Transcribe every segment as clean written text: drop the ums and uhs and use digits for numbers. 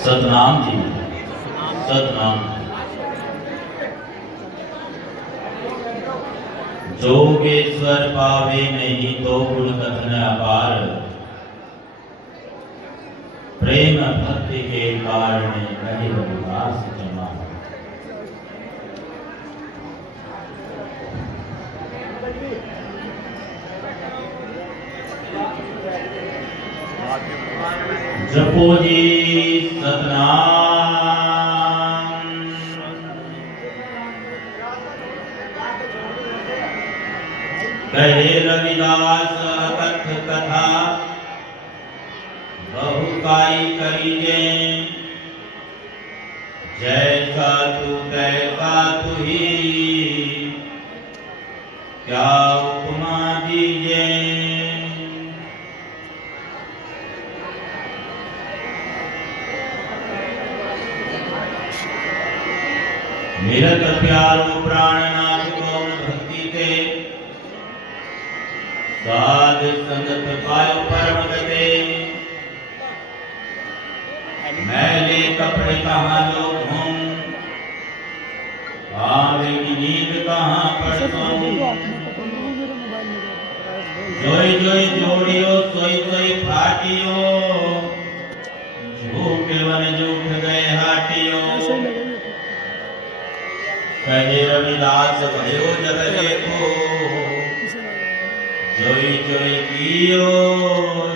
सतनाम जी, सतनाम। जोगेश्वर पावे नहीं तो गुण कथन अपार, प्रेम भक्ति के कारण कहे रविदास जमा। जपो जी सतनाम, कहे रविदास अकथ कथा, बहुकाई करीजे, जैसा तू तैसा तू ही, क्या उपमा दीजे। निरत प्यारो प्राणनाथ गौण भक्ति ते, साध संगत पायो परम गते। मैले कपड़े कहाँ लोग हूँ, आवेगी नींद कहाँ परसों। जोई जोई जोड़ियो सोई सोई फाटियो, झूठे वन झूठ गए हाटियो। कहे रविदास भयो जब देखो, जोई जोई कियो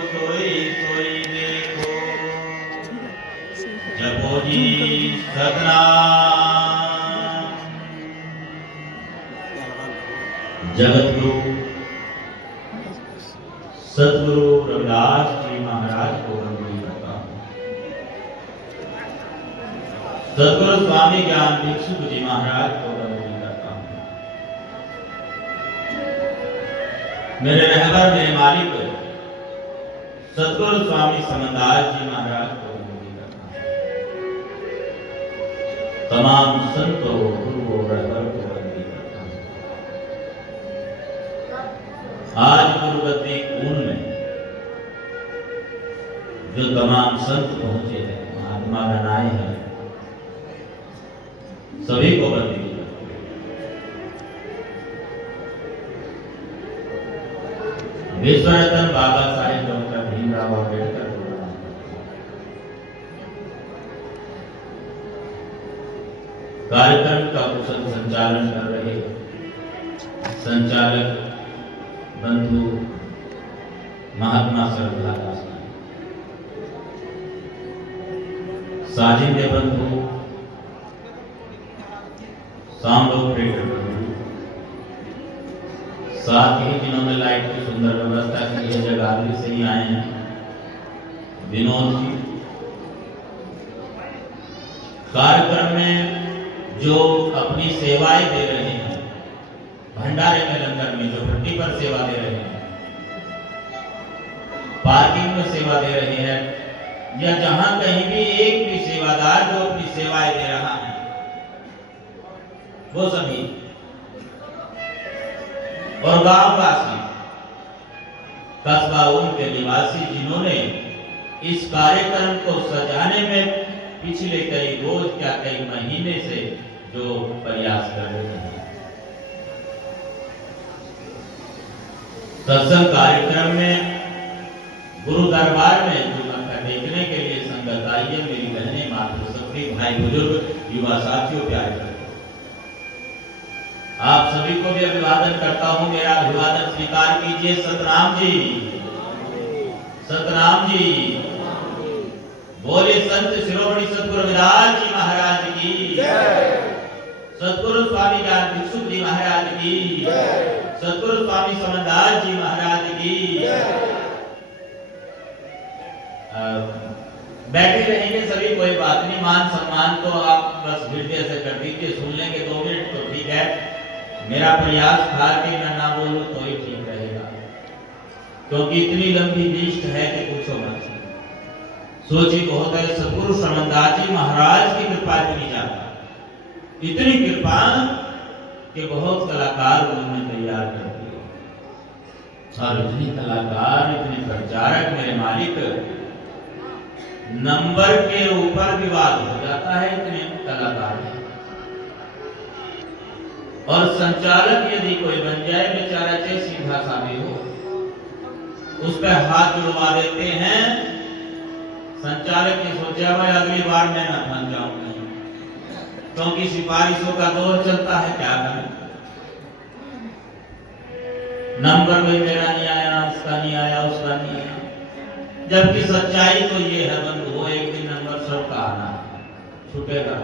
सोई सोई देखो। जपो जी सतनाम। जगत गुरु सतगुरु रविदास जी महाराज को वंदन करता हूँ। सतगुरु स्वामी ज्ञान भिक्षु जी महाराज को वंदन करता हूँ। मेरे रहबर मेरे मालिक सतगुरु स्वामी समनदास जी महाराज को वंदन करता हूँ। तमाम संतों गुरुओं रहबर को वंदन करता हूँ। आज गुरुगद्दी कून में जो तमाम संत पहुंचे हैं, महात्मा गणाए हैं, सभी को वंदन। विश्वरतन बाबा साहेब डॉक्टर भीमराव अम्बेडकर को प्रणाम। कार्यक्रम का कुशल संचालन कर रहे संचालक बंधु महात्मा सरदास, साजिंदे बंधु, सांबो ऑपरेटर बंधु, साथ ही जिन्होंने लाइट की सुंदर व्यवस्था की है, जगाधरी से ही आए हैं, विनोद जी। कार्यक्रम में जो अपनी सेवाएं दे रहे हैं, भंडारे में लंगर में जो भट्टी पर सेवा दे रहे हैं, पार्किंग में सेवा दे रहे हैं, या जहां कहीं भी एक भी सेवादार जो अपनी सेवाएं दे रहा है, वो सभी और गांववासी, कस्बा उनके निवासी जिन्होंने इस कार्यक्रम को सजाने में पिछले कई रोज क्या कई महीने से जो प्रयास कर रहे हैं। सत्संग कार्यक्रम में गुरु दरबार में जो मत्था टेकने के लिए संगत आई है, मेरी बहनें, मातृ सभी भाई बुजुर्ग, युवा साथियों, प्यारे बच्चों, आप सभी को भी अभिवादन करता हूं। मेरा अभिवादन स्वीकार कीजिए। सतनाम जी, सतनाम जी। बोले संत शिरोमणि सतगुरु रविदास जी महाराज की जय, सतगुरु स्वामी ज्ञान भिक्षु जी महाराज की जय, सतगुरु स्वामी समनदास जी महाराज की जय। बैठे रहेंगे सभी, कोई बात नहीं, मान सम्मान तो आप बस हृदय से कर दीजिए। सुन लेंगे 2 मिनट तो ठीक है। मेरा प्रयास था कि मैं ना बोलूं तो ही ठीक रहेगा, क्योंकि इतनी लंबी लिस्ट है कि पूछो मत। सोची बहुत है, सतगुरु समनदास जी महाराज की कृपा इतनी ज्यादा, इतनी कृपा कि बहुत कलाकार उन्होंने तैयार कर दिए, और इतने कलाकार, इतने प्रचारक मेरे मालिक नंबर के ऊपर विवाद हो जाता है, इतने कलाकार हैं। और संचालक यदि कोई बन जाए, बेचारा चाहे सीधा सादी हो, उस पर हाथ जुड़वा देते हैं। संचालक ने सोचा भाई अगली बार मैं ना बन जाऊंगा, क्योंकि सिफारिशों का दौर चलता है, क्या करें। नंबर में मेरा नहीं आया, उसका नहीं आया, उसका नहीं आया। जबकि सच्चाई तो ये है बंधु, एक दिन नंबर सबका आना छूटेगा,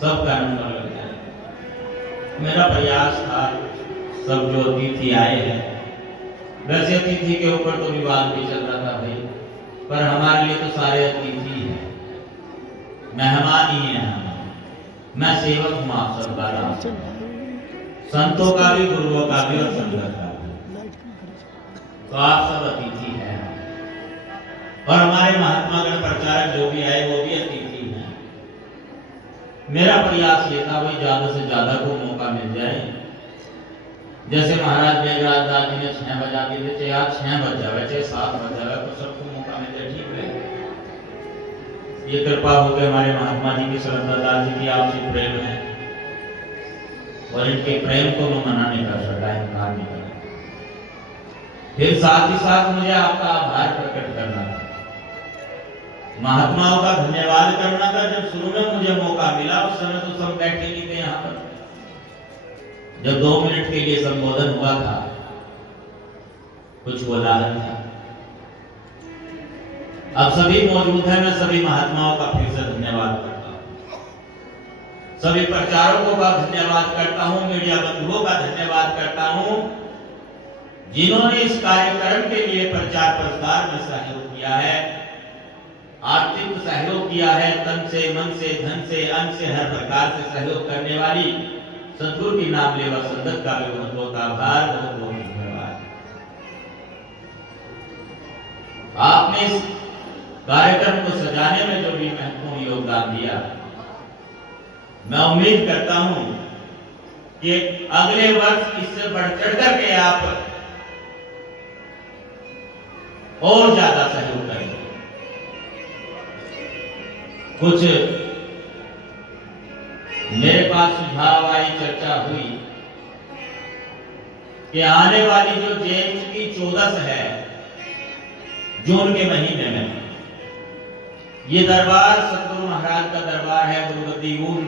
सबका नंबर लग जाएगा। मेरा प्रयास था सब जो अतिथि आए हैं, वैसे अतिथि के ऊपर तो विवाद भी चल रहा था भाई, पर हमारे लिए तो सारे अतिथि हैं, मेहमान ही हैं। मैं सेवक हूं आप सबका, संतों का भी, गुरुओं का भी और संगत का भी, तो आप सब अतिथि हैं। और हमारे महात्मागण प्रचारक जो भी आए वो भी अतिथि हैं। मेरा प्रयास ये था भाई ज्यादा से ज्यादा को मौका मिल जाए। जैसे महाराज मेघराज दास जी ने 6 बजा दिए थे, आज 6 बज जावे, चाहे 7 बज जावे, तो सबको मौका मिल जाए, ठीक है। ये कृपा हो गई हमारे महात्मा जी की, श्रद्धा दास जी की आपसी प्रेम है, और इनके प्रेम को मैं मना नहीं कर सकता, इनकार नहीं कर। फिर साथ ही साथ मुझे आपका आभार प्रकट करना था, महात्माओं का धन्यवाद करना था। जब शुरू में मुझे मौका मिला, उस समय तो सब बैठे नहीं थे यहाँ पर। जब 2 मिनट के लिए संबोधन हुआ था, कुछ बोला था। अब सभी मौजूद हैं, मैं सभी महात्माओं का फिर से धन्यवाद करता हूँ, सभी प्रचारकों का धन्यवाद करता हूँ, मीडिया बंधुओं का धन्यवाद करता हूँ, जिन्होंने इस कार्यक्रम के लिए प्रचार प्रसार में सहयोग किया है, आर्थिक सहयोग किया है, तन से, मन से, धन से, अन्न से, हर प्रकार से सहयोग करने वाली सदगुरु की नाम लेवा संगत का भी बहुत बहुत आभार, बहुत बहुत धन्यवाद। आपने इस कार्यक्रम को सजाने में जो भी महत्वपूर्ण योगदान दिया, मैं उम्मीद करता हूं कि अगले वर्ष इससे बढ़ चढ़ करके आप और ज्यादा सहयोग करेंगे। कुछ मेरे पास सुझाव आई, चर्चा हुई कि आने वाली जो जेठ की 14 है, जून के महीने में, ये दरबार सतगुरु महाराज का दरबार है, गुरुगद्दी ऊन,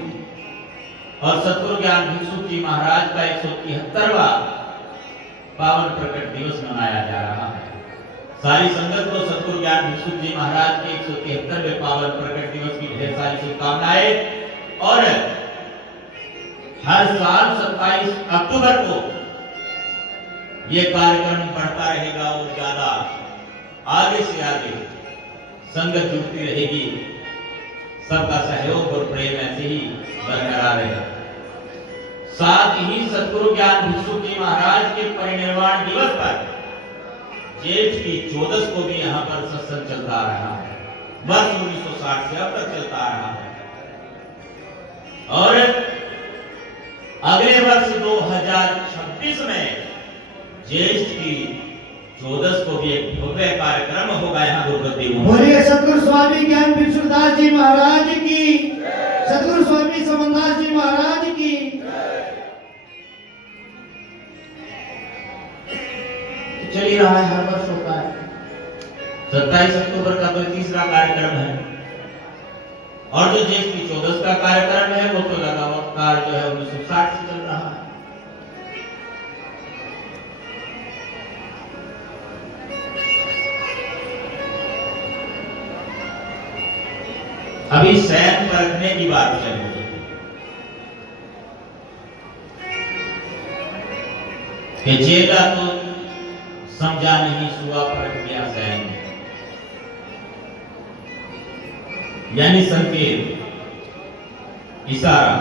और सतगुरु ज्ञान भिक्षु जी महाराज का 173वां पावन प्रकट दिवस मनाया जा रहा है। सारी संगत को सतगुरु ज्ञान भिक्षु जी महाराज के 173वें पावन प्रकट दिवस की ढेर सारी शुभकामनाएं। और हर साल 27 अक्टूबर को ये कार्यक्रम बढ़ता रहेगा और ज्यादा आगे से आगे संगत जुड़ती रहेगी, सबका सहयोग और प्रेम ऐसे ही बरकरार रहेगा। साथ ही सतगुरु ज्ञान भिक्षु जी महाराज के परिनिर्वाण दिवस पर जेठ की 14 को भी यहाँ पर सत्संग चलता आ रहा है, वर्ष 1960 से अब तक चलता आ रहा है। और अगले वर्ष 2026 में ज्येष्ठ की 14 को भी एक भव्य कार्यक्रम होगा यहाँ गुरुगद्दी में। बोलिए सतगुरु स्वामी ज्ञान भिक्षुदास जी महाराज की, सतगुरु स्वामी समनदास जी महाराज की। चल ही रहा है, हर वर्ष होता है। 27 अक्टूबर का तो तीसरा कार्यक्रम है, और जो ज्येष्ठ की 14 का कार्यक्रम है वो तो लगातार जो है 1960 से चल रहा है। अभी शयन परखने की बात चल रही है कि चेला तो समझा नहीं, सुआ परख गया शयन, यानी संकेत, इशारा।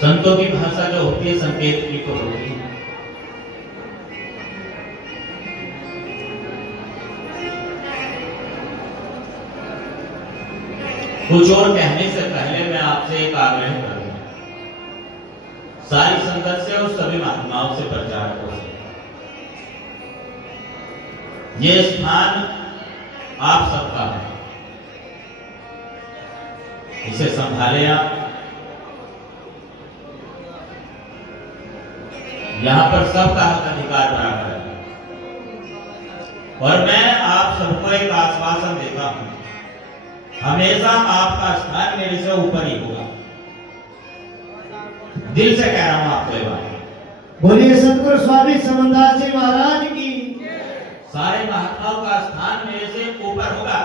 संतों की भाषा जो होती है संकेत की तो होती है। कुछ और कहने से पहले मैं आपसे एक आग्रह करूंगा, सारी संगत से और सभी महात्माओं से, प्रचारकों से, ये स्थान आप सबका है, इसे संभाले आप। यहां पर सबका हक अधिकार बराबर है और मैं आप सबको एक आश्वासन देता हूं, हमेशा आपका स्थान मेरे से ऊपर ही होगा। दिल से कह रहा हूं आपको ये बात। बोलिए सतगुरु स्वामी समनदास जी महाराज की। सारे महात्माओं का स्थान मेरे से ऊपर होगा।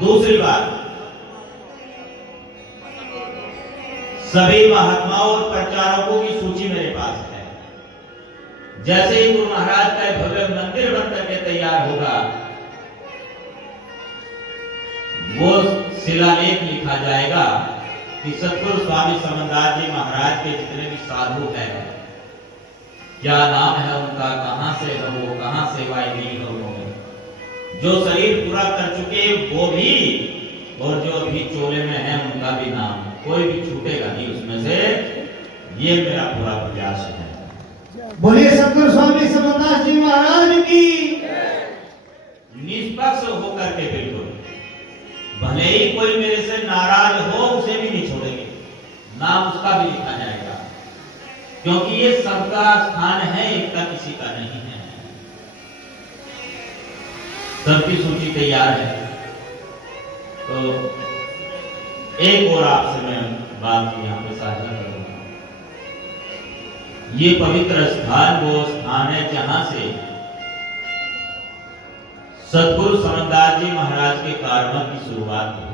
दूसरी बात, सभी महात्माओं और प्रचारकों की सूची मेरे पास है। जैसे ही गुरु महाराज का भव्य मंदिर बनकर के तैयार होगा, वो शिलालेख लिखा जाएगा कि सतगुरु स्वामी समनदास जी महाराज के जितने भी साधु हैं, क्या नाम है उनका, कहां से है वो, कहां सेवाएं दी है उन्होंने, जो शरीर पूरा कर चुके वो भी और जो अभी चोले में है उनका भी नाम, कोई भी छूटेगा नहीं उसमें से। ये मेरा पूरा प्रयास है। बोलिए सतगुरु स्वामी समनदास जी महाराज की। निष्पक्ष होकर के बिल्कुल, भले ही कोई मेरे से नाराज हो उसे भी नहीं छोड़ेंगे, नाम उसका भी लिखा जाएगा, क्योंकि ये सबका स्थान है, एक का किसी का नहीं है। सबकी सूची तैयार है। तो एक और आपसे मैं बात यहाँ पे साझा करूंगा। ये पवित्र स्थान वो स्थान है जहां से सतगुरु समनदास जी महाराज के कारनामों की शुरुआत हुई।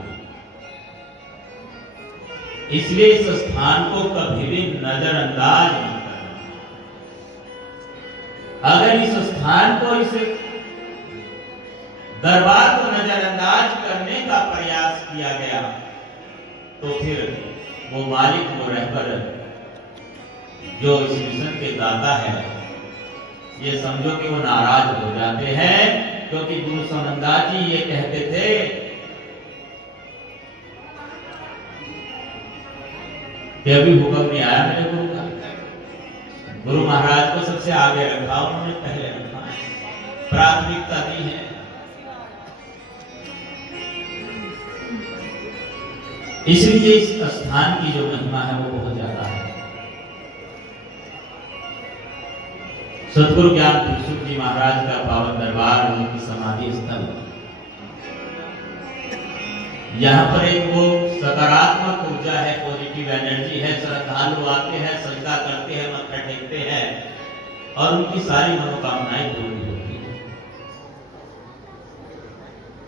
इसलिए इस स्थान को कभी भी नजरअंदाज नहीं करना। अगर इस स्थान को, इस दरबार को नजरअंदाज करने का प्रयास किया गया तो फिर वो मालिक, वो रहबर, जो इस मिशन के दाता है, ये समझो कि वो नाराज हो जाते हैं। क्योंकि गुरु समनदास जी ये कहते थे कि अभी हुक्म नहीं आया मेरे गुरु का। गुरु महाराज को सबसे आगे रखा, उन्होंने पहले रखा, प्राथमिकता दी है। इसलिए इस स्थान की जो महिमा है वो बहुत ज्यादा है। सतगुरु ज्ञान भिक्षुक जी महाराज का पावन दरबार, उनकी समाधि स्थल, यहाँ पर एक वो सकारात्मक ऊर्जा है, पॉजिटिव एनर्जी है। श्रद्धालु आते हैं, सजदा करते हैं, मत्था टेकते हैं और उनकी सारी मनोकामनाएं पूरी होती है।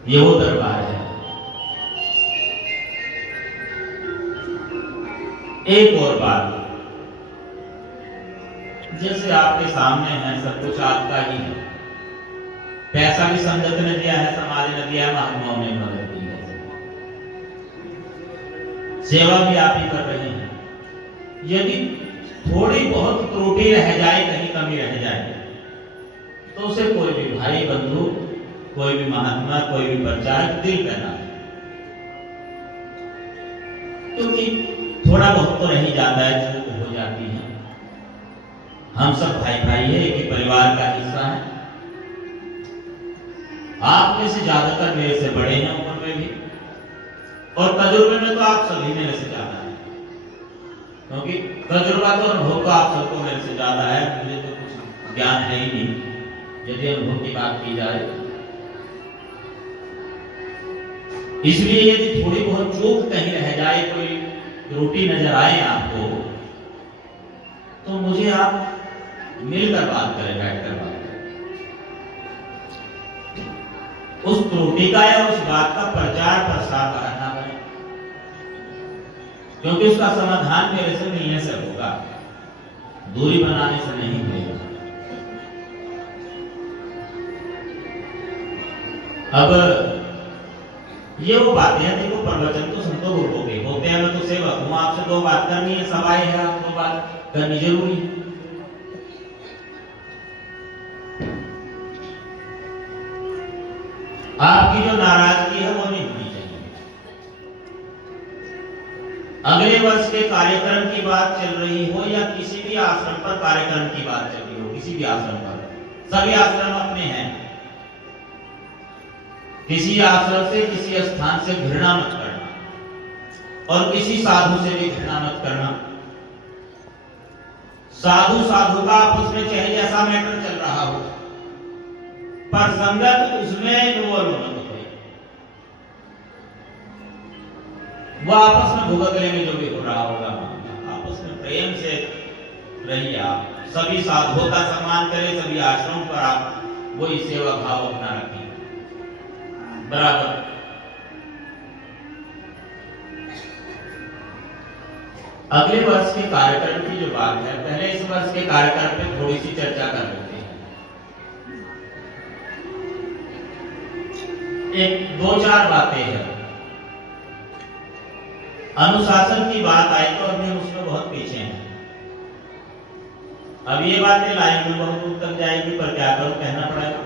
ये वो दरबार है। एक और बात, जैसे आपके सामने है, सब कुछ आपका ही है। पैसा भी संगत ने दिया है, समाज ने दिया है, महात्माओं ने मदद दी है, सेवा भी आप ही कर रहे हैं। यदि थोड़ी बहुत त्रुटि रह जाए, कहीं कमी रह जाए, तो उसे कोई भी भाई बंधु, कोई भी महात्मा, कोई भी प्रचारक दिल पे ना, क्योंकि थोड़ा बहुत तो रह ही जाता है, चूक हो जाती है। हम सब भाई भाई है, एक ही परिवार का हिस्सा है। आप में से ज्यादातर मेरे से बड़े हैं उम्र में भी, और तजुर्बे में तो आप सभी मेरे से ज्यादा हैं, क्योंकि तजुर्बा तो अनुभव तो आप सबको मेरे से ज्यादा है। मुझे तो कुछ ज्ञान है ही नहीं, यदि अनुभव की बात की जाए। इसलिए यदि थोड़ी बहुत चूक कहीं रह जाए, कोई त्रुटि नजर आए आपको, तो मुझे आप मिलकर बात करें, बैठकर बात करें। उस त्रुटि का या उस बात का प्रचार प्रसार करना पड़े, क्योंकि उसका समाधान मेरे से मिलने से होगा, दूरी बनाने से नहीं होगा। अब ये वो बातें हैं, देखो प्रवचन तो संतों गुरुओं के होते हैं, मैं तो सेवक हूं, आपसे दो बात करनी है, सवाई है, आपको बात करनी जरूरी है। आपकी जो नाराजगी है वो नहीं होनी चाहिए। अगले वर्ष के कार्यक्रम की बात चल रही हो या किसी भी आश्रम पर कार्यक्रम की बात चल रही हो, किसी भी आश्रम पर, सभी आश्रम अपने हैं। किसी आश्रम से, किसी स्थान से घृणा मत करना और किसी साधु से भी घृणा मत करना। साधु साधु का आपस में चाहे ऐसा मैटर चल रहा हो, पर संगत उसमें इन्वॉल्व मत हो। वो आपस में भुगत लेंगे जो भी हो रहा होगा। आपस में प्रेम से रहिए। आप सभी साधुओं का सम्मान करें, सभी आश्रम पर आप वही सेवा भाव अपना रखें बराबर। अगले वर्ष के कार्यक्रम की जो बात है, पहले इस वर्ष के कार्यक्रम पे थोड़ी सी चर्चा कर लेते हैं। एक दो चार बातें हैं। अनुशासन की बात आई तो अभी हम उसमें बहुत पीछे हैं। अब ये बातें लाइन में बहुत दूर तक जाएगी, पर क्या करूं, कहना पड़ेगा।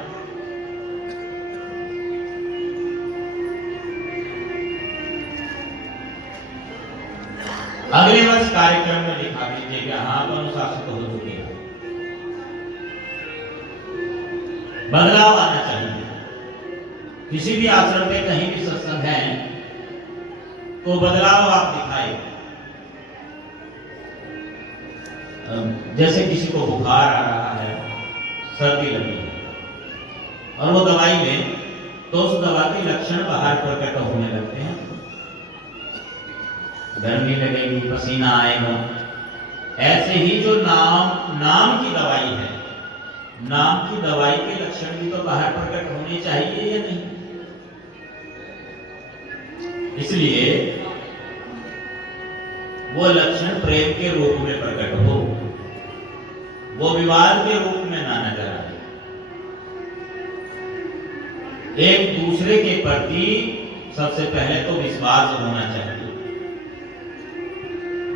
अगले वर्ष कार्यक्रम में दिखा दीजिए कि हाँ आप अनुशासित हो चुके हैं। बदलाव आना चाहिए। किसी भी आश्रम में कहीं भी सत्संग है तो बदलाव आप दिखाए। जैसे किसी को बुखार आ रहा है, सर्दी लगी है और वो दवाई में, तो उस दवा के लक्षण बाहर प्रकट होने लगते हैं। गर्मी लगेगी, पसीना आएगा। ऐसे ही जो नाम की दवाई है, नाम की दवाई के लक्षण भी तो बाहर प्रकट होने चाहिए या नहीं? इसलिए वो लक्षण प्रेम के रूप में प्रकट हो, वो विवाद के रूप में ना नजर आए। एक दूसरे के प्रति सबसे पहले तो विश्वास होना चाहिए।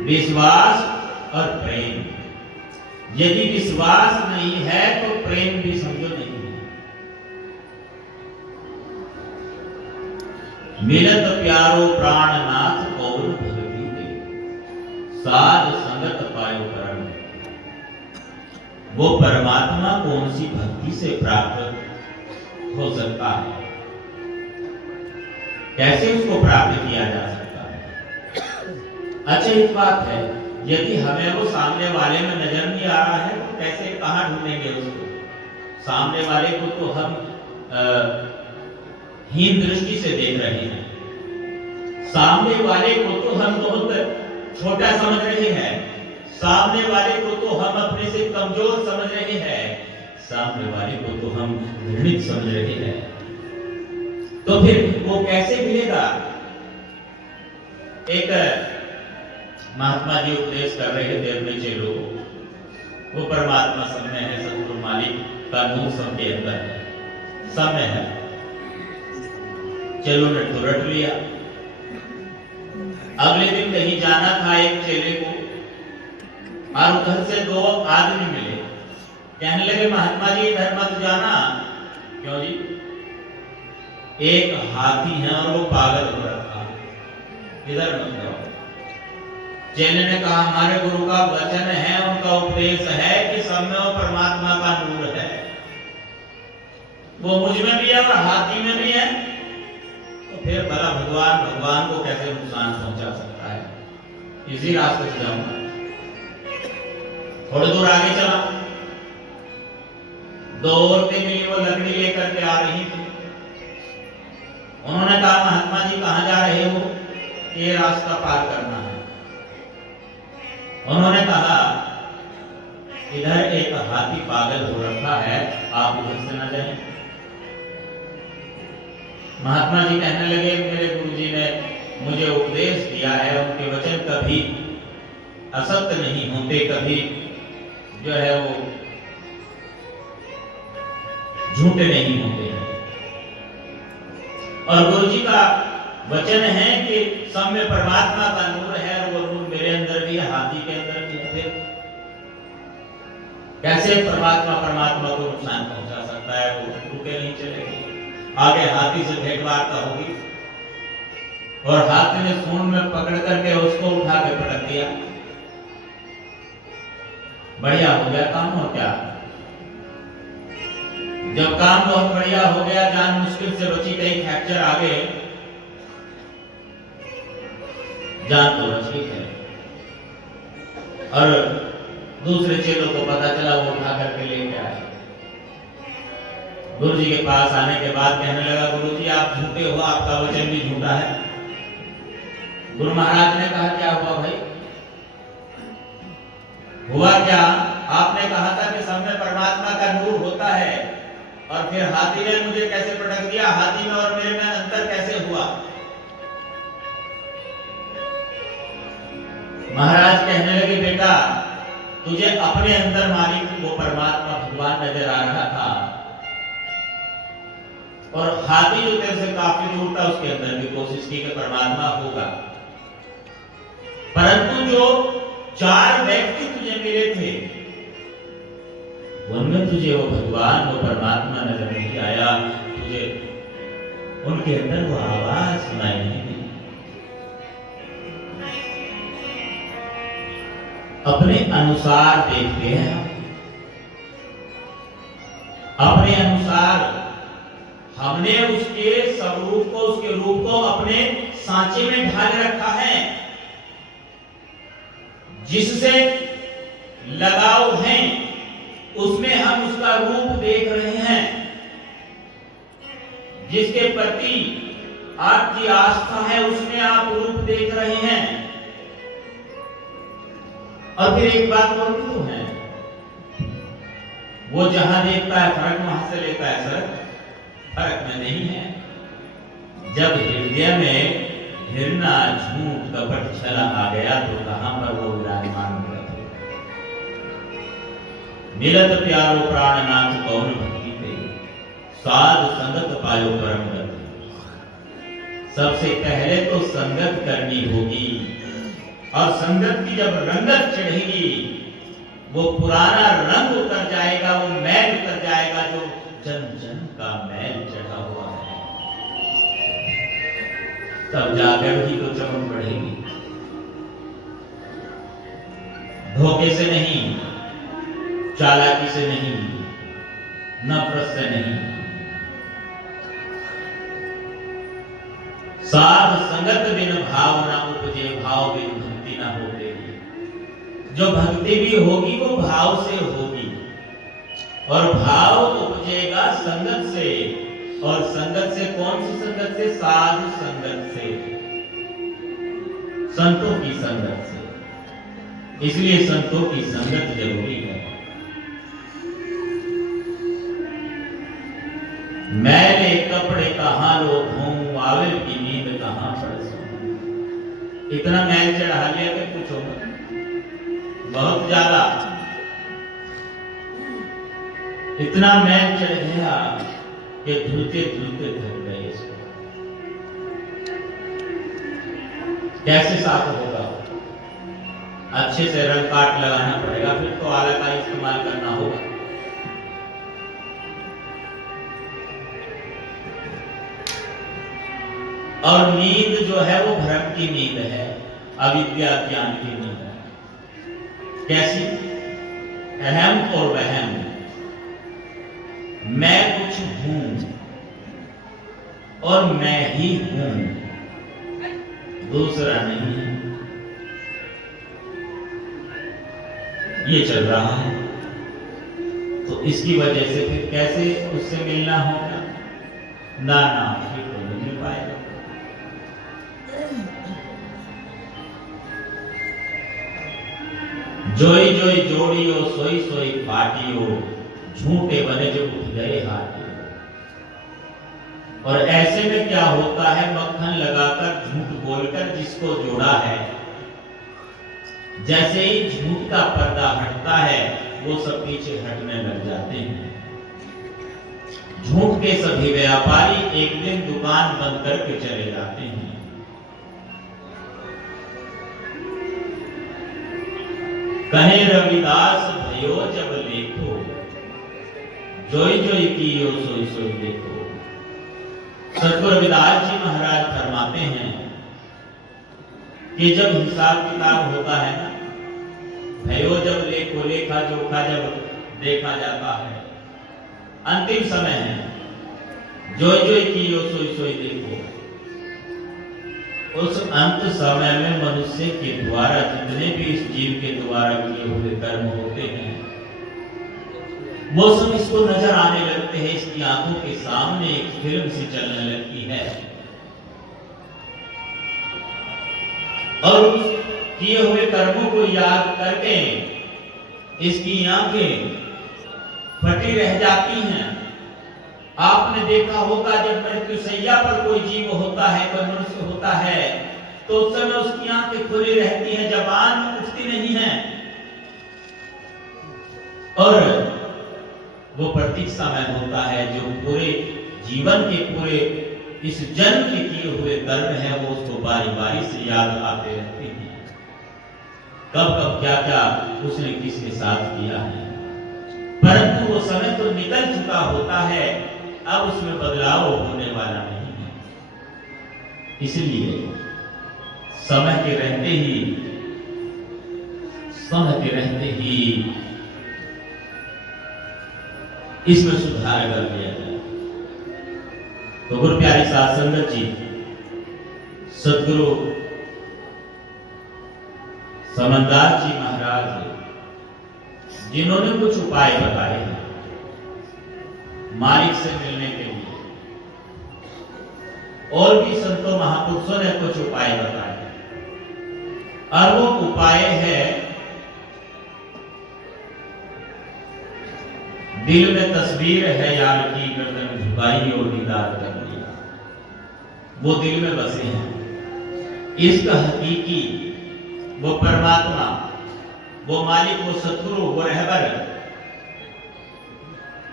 विश्वास और प्रेम। यदि विश्वास नहीं है तो प्रेम भी समझो नहीं है। मिलत प्यारो प्राणनाथ कौन भगति दे, साध संगत पायो करण। वो परमात्मा कौन सी भक्ति से प्राप्त हो सकता है? कैसे उसको प्राप्त किया जा सकता है? अच्छा एक बात है, यदि हमें वो सामने वाले में नजर नहीं आ रहा है तो कैसे, कहां ढूंढेंगे उसको? सामने वाले को तो हम हीन दृष्टि से देख रहे हैं। सामने वाले को तो हम बहुत छोटा समझ रहे हैं। सामने वाले को तो हम अपने से कमजोर समझ रहे हैं। सामने वाले को तो हम घृणित समझ रहे हैं। तो फिर वो कैसे मिलेगा? एक महात्मा जी उपदेश कर रहे थे अपने चेलों को। वो परमात्मा सब में है, सतगुरु मालिक का नूर सबके अंदर है, सब में है। चेलों ने तो रट लिया। अगले दिन कहीं जाना था एक चेले को, और उधर से दो आदमी मिले। कहने लगे महात्मा जी इधर मत जाना। क्यों जी? एक हाथी है और वो पागल हो रखा है, इधर मत जाओ। चेले ने कहा हमारे गुरु का वचन है, उनका उपदेश है कि सब में वो परमात्मा का नूर है, वो मुझ में भी है और हाथी में भी है। तो फिर भला भगवान को कैसे नुकसान पहुंचा सकता है? इसी रास्ते से जाऊंगा। थोड़ी दूर आगे चला, दो औरतें मिली, वो लकड़ी लेकर के आ रही थी। उन्होंने कहा महात्मा जी कहां जा रहे हो? ये रास्ता पार करना है। उन्होंने कहा इधर एक हाथी पागल हो रखा है, आप उधर से ना जाएं। महात्मा जी कहने लगे मेरे गुरुजी ने मुझे उपदेश दिया है, उनके वचन कभी असत्य नहीं होते, कभी जो है वो झूठे नहीं होते हैं। और गुरुजी का वचन है कि सब में परमात्मा का नूर है, और वो नूर मेरे अंदर भी है, हाथी के अंदर भी है। फिर कैसे परमात्मा को नुकसान पहुंचा सकता है? वो रुके नहीं चलेगी। आगे हाथी से भेंट वार्ता होगी और हाथी ने सूंड में पकड़ करके उसको उठा के पटक दिया। बढ़िया हो गया काम। और क्या जब काम बहुत बढ़िया हो गया, जान मुश्किल से बची, कई फ्रैक्चर आ गए, जान तो बची है, और दूसरे चेलों को पता चला, वो उठा करके लेके आए। गुरु जी के पास आने के बाद कहने लगा, गुरु जी आप झूठे हो, आपका वचन भी झूठा है। गुरु महाराज ने कहा, क्या हुआ भाई? हुआ क्या? आपने कहा था कि सब में परमात्मा का नूर होता है, और फिर हाथी ने मुझे कैसे पटक दिया? हाथी में और मेरे में अंतर कैसे हुआ? महाराज कहने लगे, बेटा तुझे अपने अंदर मालिक वो परमात्मा भगवान नजर आ रहा था, और हाथी जो तेरे से काफी दूर था, उसके अंदर भी कोशिश की कि परमात्मा होगा, परंतु जो 4 व्यक्ति तुझे मिले थे, उनमें तुझे वो भगवान, वो परमात्मा नजर नहीं आया। तुझे उनके अंदर वो आवाज सुनाई नहीं दी। अपने अनुसार देखते हैं हम, अपने अनुसार हमने उसके स्वरूप को, उसके रूप को अपने सांचे में ढाल रखा है, जिससे लगाव है, उसमें हम उसका रूप देख रहे हैं, जिसके प्रति आपकी आस्था है, उसमें आप रूप देख रहे हैं। और फिर एक बात और भी तो है, वो जहां देखता है फर्क वहां से लेता है सर, फर्क में नहीं है। जब हृदय में घृणा, झूठ, कपट, छल आ गया, तो कहां पर वो विराजमान हुआ? मिलत प्यारो प्राणनाथ कौन भक्ति पे, साध संगत पायो परम गति। सबसे पहले तो संगत करनी होगी, और संगत की जब रंगत चढ़ेगी, वो पुराना रंग उतर जाएगा, वो मैल उतर जाएगा, जो जन जन का मैल चढ़ा हुआ है, तब जाकर ही तो चमक बढ़ेगी। धोखे से नहीं, चालाकी से नहीं, नफरत से नहीं, साध संगत बिन भाव न उपजे, भाव बिन भक्ति न होते। जो भक्ति भी होगी वो भाव से होगी, और भाव उपजेगा संगत से, और संगत से कौन सी संगत से? साधु संगत से, संतों की संगत से। इसलिए संतों की संगत जरूरी है। मैले कपड़े कहां लो धोऊं, आवे की नींद कहां पर सोऊं। इतना मैल चढ़ा लिया कि पूछो मत, बहुत ज्यादा, इतना मैल चढ़ गया कि धुलते धुलते थक गए। इसको कैसे साफ होगा? अच्छे से रंग काट लगाना पड़ेगा, फिर तो आला का इस्तेमाल करना होगा। और नींद जो है वो भ्रम की नींद है, अविद्या ज्ञान की नींद है। कैसी? अहम और वहम, मैं कुछ हूं और मैं ही हूं, दूसरा नहीं, ये चल रहा है। तो इसकी वजह से फिर कैसे उससे मिलना होगा? ना ना, फिर तो नहीं मिल पाएगा। जोई जोई जोड़ियो, सोई सोई फाटियो, झूठे बने जो उठ गए हाथी। और ऐसे में क्या होता है? मक्खन लगाकर, झूठ बोलकर जिसको जोड़ा है, जैसे ही झूठ का पर्दा हटता है, वो सब पीछे हटने लग जाते हैं। झूठ के सभी व्यापारी एक दिन दुकान बंद करके चले जाते हैं। कहे रविदास भयो जब लेखो, जोई जोई कियो सोई सोई देखो। सतगुरु रविदास जी महाराज फरमाते हैं कि जब हिसाब किताब होता है ना, भयो जब लेखो, लेखा जोखा जब देखा जाता है, अंतिम समय है, जोई जोई कियो सोई सोई देखो। उस अंत समय में मनुष्य के द्वारा जितने भी इस जीव के द्वारा किए हुए कर्म होते हैं वो सब इसको नजर आने लगते हैं, इसकी आंखों के सामने एक फिल्म सी चलने लगती है और उस किए हुए कर्मों को याद करके इसकी आंखें फटी रह जाती हैं। आपने देखा होगा जब मृत्युशैया पर कोई जीव होता है, कोई मनुष्य होता है, तो उस समय उसकी आंखें खुली रहती हैं, जबान उठती नहीं है और वो प्रतीक्षा में होता है जो पूरे जीवन के पूरे इस जन्म के किए हुए कर्म है वो उसको बारी बारी से याद आते रहते हैं। कब कब क्या क्या उसने किसके साथ किया है, परंतु वो समय तो निकल चुका होता है, अब उसमें बदलाव होने वाला नहीं है। इसलिए समय के रहते ही इसमें सुधार कर दिया जाए। तो गुरु प्यारे साध संगत जी, सदगुरु समनदास जी महाराज जिन्होंने कुछ उपाय बताए हैं मालिक से मिलने के लिए, और भी संतों महापुरुषों ने कुछ उपाय बताए, और वो उपाय है दिल में तस्वीर है यार की, गर्दन झुकाई और दीदार कर लिया, वो दिल में बसे हैं। इसका हकीकी वो परमात्मा, वो मालिक, वो सतगुरु, वो रहबर,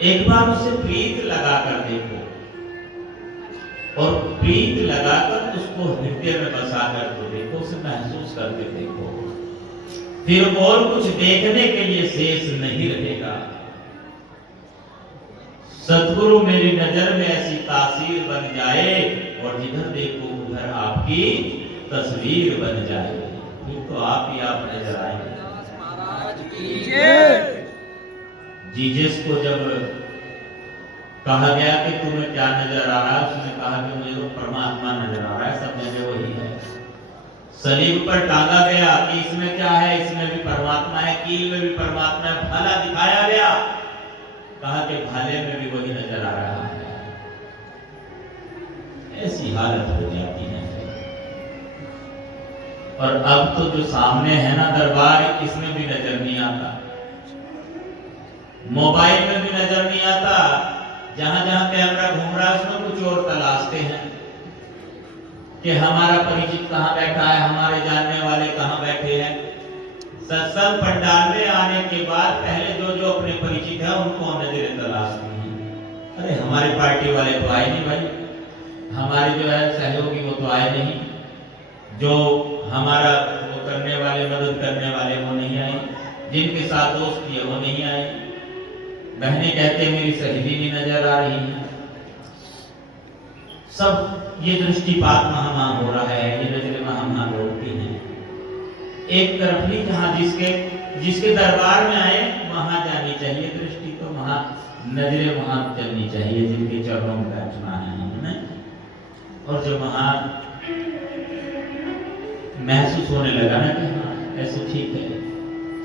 एक बार उसे प्रीत लगाकर देखो और प्रीत लगाकर उसको हृदय में बसा कर तो देखो, उसे महसूस करके देखो, फिर और कुछ देखने के लिए शेष नहीं रहेगा। सतगुरु मेरी नजर में ऐसी तासीर बन जाए और जिधर देखो उधर आपकी तस्वीर बन जाए, फिर तो आप ही आप नजर आएंगे। जीसस को जब कहा गया कि तुम्हें क्या नजर आ रहा है, उसने कहा कि मुझे तो परमात्मा नजर आ रहा है, सब जगह वही है। सलीब पर टांगा गया कि इसमें क्या है, इसमें भी परमात्मा है, कील में भी परमात्मा है, भाला दिखाया गया, कहा कि भाले में भी वही नजर आ रहा है। ऐसी हालत हो जाती है। और अब तो जो सामने है ना दरबार, इसमें भी नजर नहीं आता, मोबाइल में भी नजर नहीं आता, जहां जहां कैमरा घूम रहा है उसमें कुछ और तलाशते हैं कि हमारा परिचित कहां बैठा है, हमारे जानने वाले कहां बैठे हैं। सत्संग पंडाल में आने के बाद पहले जो जो अपने परिचित है उनको हमने नजरें तलाशती हैं। अरे हमारे पार्टी वाले तो आए नहीं भाई, हमारे जो है सहयोगी वो तो आए नहीं, जो हमारा वो करने वाले, मदद करने वाले वो नहीं आए, जिनके साथ दोस्त किए वो नहीं आए। बहने कहते मेरी सहेली नहीं नजर आ रही है। सब ये दृष्टिपात वहां हो रहा है, ये नजरें वहां रोकती हैं। एक तरफ ही जहां जिसके दरबार में आए वहां जानी चाहिए दृष्टि, तो वहां नजरें वहां चलनी चाहिए जिनके चरणों में बैठना है हमने। और जब वहां महसूस होने लगा ना कि हाँ ऐसे ठीक है,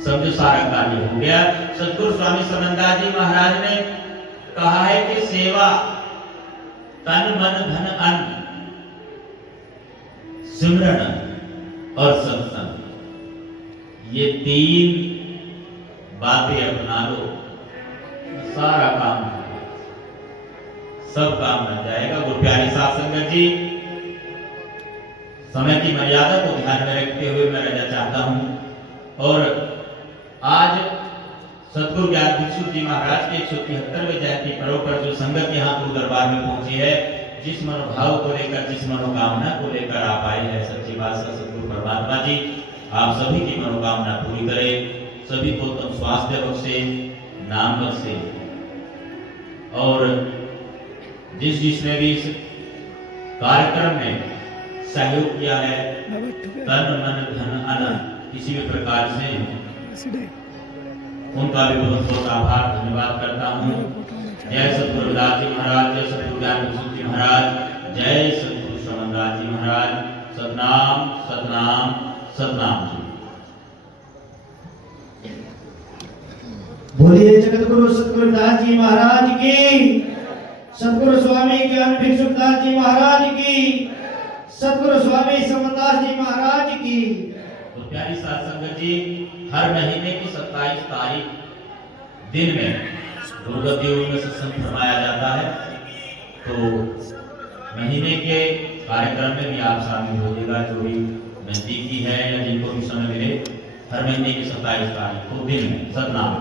समझो सारा कार्य हो गया। सतगुरु स्वामी समनदास जी महाराज ने कहा है कि सेवा, तन मन धन अन्न, सिमरन और सत्संग, ये तीन बातें अपना लो, सारा काम सब काम बन जाएगा। गुरु प्यारी साध संगत जी, समय की मर्यादा को ध्यान में रखते हुए मैं रजा चाहता हूं। और आज सतगुरु ज्ञान भिक्षु जी महाराज के 173वें जयंती पर्व पर जो संगत यहाँ गुरु दरबार में पहुंची है, जिस मनोभाव को लेकर, जिस मनोकामना को लेकर आप आए हैं, सच्ची बात सतगुरु परमात्मा जी आप सभी की मनोकामना पूरी करे, सभी को उत्तम स्वास्थ्य बख्शे, नाम बख्शे। और जिसने भी इस कार्यक्रम में सहयोग किया है, तन मन धन अन्न किसी भी प्रकार से उनका भी बहुत बहुत आभार धन्यवाद करता हूँ। जय सतगुरु रविदास जी महाराज, जय सतगुरु ज्ञान भिक्षु जी महाराज, जय सतगुरु श्रवणदास जी महाराज। सतनाम सतनाम सतनाम जी। बोलिए जगतगुरु सतगुरु दास जी महाराज की, सतगुरु स्वामी ज्ञान भिक्षुदास जी महाराज की, सतगुरु स्वामी समदास जी महाराज की। तो प्यारी साध संगत जी, हर महीने की 27 तारीख दिन में दुर्गति में सत्संग फरमाया जाता है। तो महीने के कार्यक्रम में भी आप शामिल होइएगा, जो भी नजदीकी है या जिनको भी समय मिले। हर महीने की 27 तारीख को दिन में सतनाम